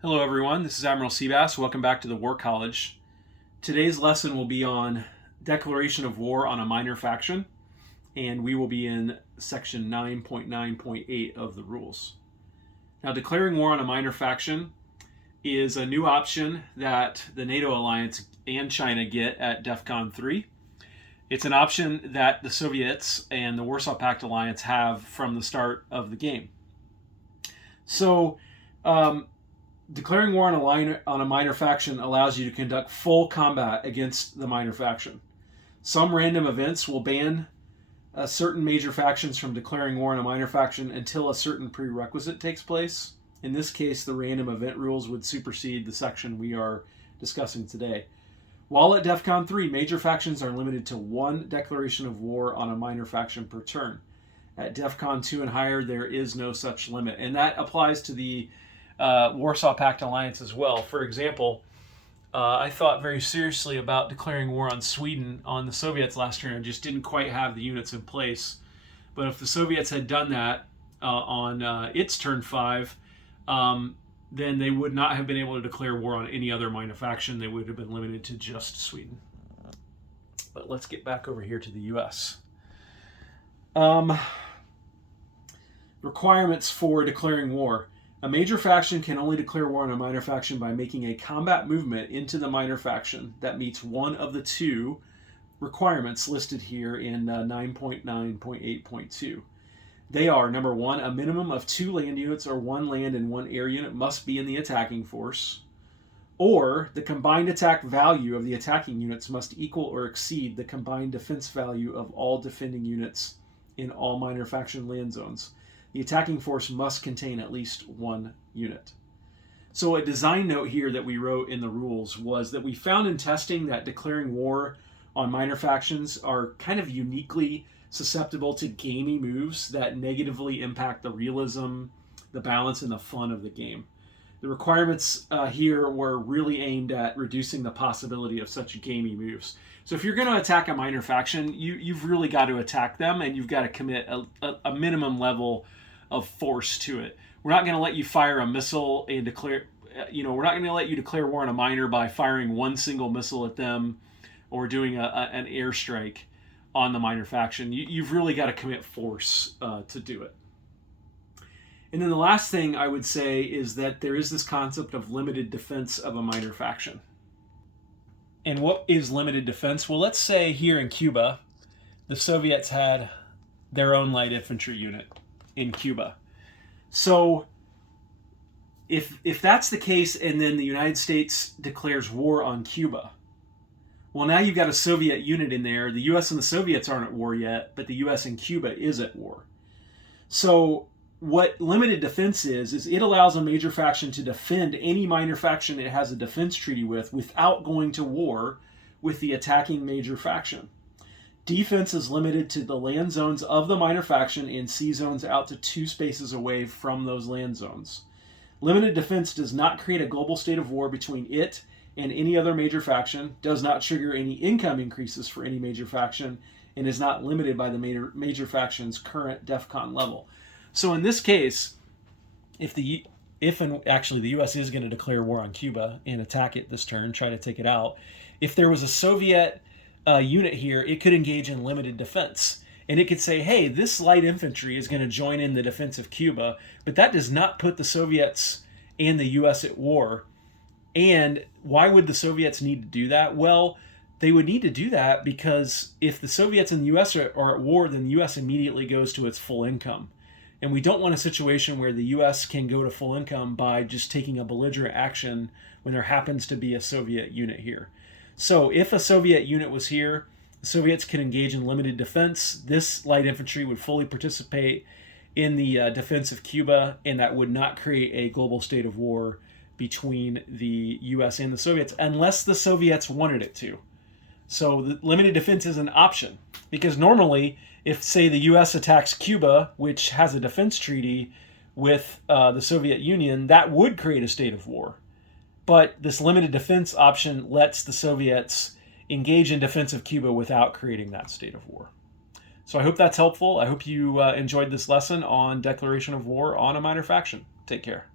Hello everyone, this is Admiral Seabass. Welcome back to the War College. Today's lesson will be on declaration of war on a minor faction, and we will be in section 9.9.8 of the rules. Now, declaring war on a minor faction is a new option that the NATO alliance and China get at DEFCON 3. It's an option that the Soviets and the Warsaw Pact alliance have from the start of the game. So, declaring war on a minor faction allows you to conduct full combat against the minor faction. Some random events will ban certain major factions from declaring war on a minor faction until a certain prerequisite takes place. In this case, the random event rules would supersede the section we are discussing today. While at DEFCON 3, major factions are limited to one declaration of war on a minor faction per turn. At DEFCON 2 and higher, there is no such limit, and that applies to the Warsaw Pact alliance as well. For example, I thought very seriously about declaring war on Sweden on the Soviets last year and just didn't quite have the units in place. But if the Soviets had done that on its turn 5, then they would not have been able to declare war on any other minor faction. They would have been limited to just Sweden. But let's get back over here to the U.S. Requirements for declaring war. A major faction can only declare war on a minor faction by making a combat movement into the minor faction that meets one of the two requirements listed here in 9.9.8.2. They are, number one, a minimum of 2 land units or 1 land and 1 air unit must be in the attacking force, or the combined attack value of the attacking units must equal or exceed the combined defense value of all defending units in all minor faction land zones. The attacking force must contain at least 1 unit. So a design note here that we wrote in the rules was that we found in testing that declaring war on minor factions are kind of uniquely susceptible to gamey moves that negatively impact the realism, the balance, and the fun of the game. The requirements here were really aimed at reducing the possibility of such gamey moves. So if you're going to attack a minor faction, you've really got to attack them, and you've got to commit a minimum level of force to it. We're not going to let you fire a missile and declare, we're not going to let you declare war on a minor by firing one single missile at them or doing an airstrike on the minor faction. You've really got to commit force to do it. And then the last thing I would say is that there is this concept of limited defense of a minor faction. And what is limited defense? Well, let's say here in Cuba, the Soviets had their own light infantry unit in Cuba. So if that's the case and then the United States declares war on Cuba, well, now you've got a Soviet unit in there. The U.S. and the Soviets aren't at war yet, but the U.S. and Cuba is at war. So what limited defense is it allows a major faction to defend any minor faction it has a defense treaty with without going to war with the attacking major faction. Defense is limited to the land zones of the minor faction and sea zones out to 2 spaces away from those land zones. Limited defense does not create a global state of war between it and any other major faction, does not trigger any income increases for any major faction, and is not limited by the major faction's current DEFCON level. So in this case, if the U.S. is going to declare war on Cuba and attack it this turn, try to take it out, if there was a Soviet unit here, it could engage in limited defense. And it could say, hey, this light infantry is going to join in the defense of Cuba, but that does not put the Soviets and the U.S. at war. And why would the Soviets need to do that? Well, they would need to do that because if the Soviets and the U.S. are at war, then the U.S. immediately goes to its full income. And we don't want a situation where the U.S. can go to full income by just taking a belligerent action when there happens to be a Soviet unit here. So if a Soviet unit was here, the Soviets can engage in limited defense. This light infantry would fully participate in the defense of Cuba, and that would not create a global state of war between the U.S. and the Soviets, unless the Soviets wanted it to. So the limited defense is an option, because normally, if, say, the U.S. attacks Cuba, which has a defense treaty with the Soviet Union, that would create a state of war. But this limited defense option lets the Soviets engage in defense of Cuba without creating that state of war. So I hope that's helpful. I hope you enjoyed this lesson on declaration of war on a minor faction. Take care.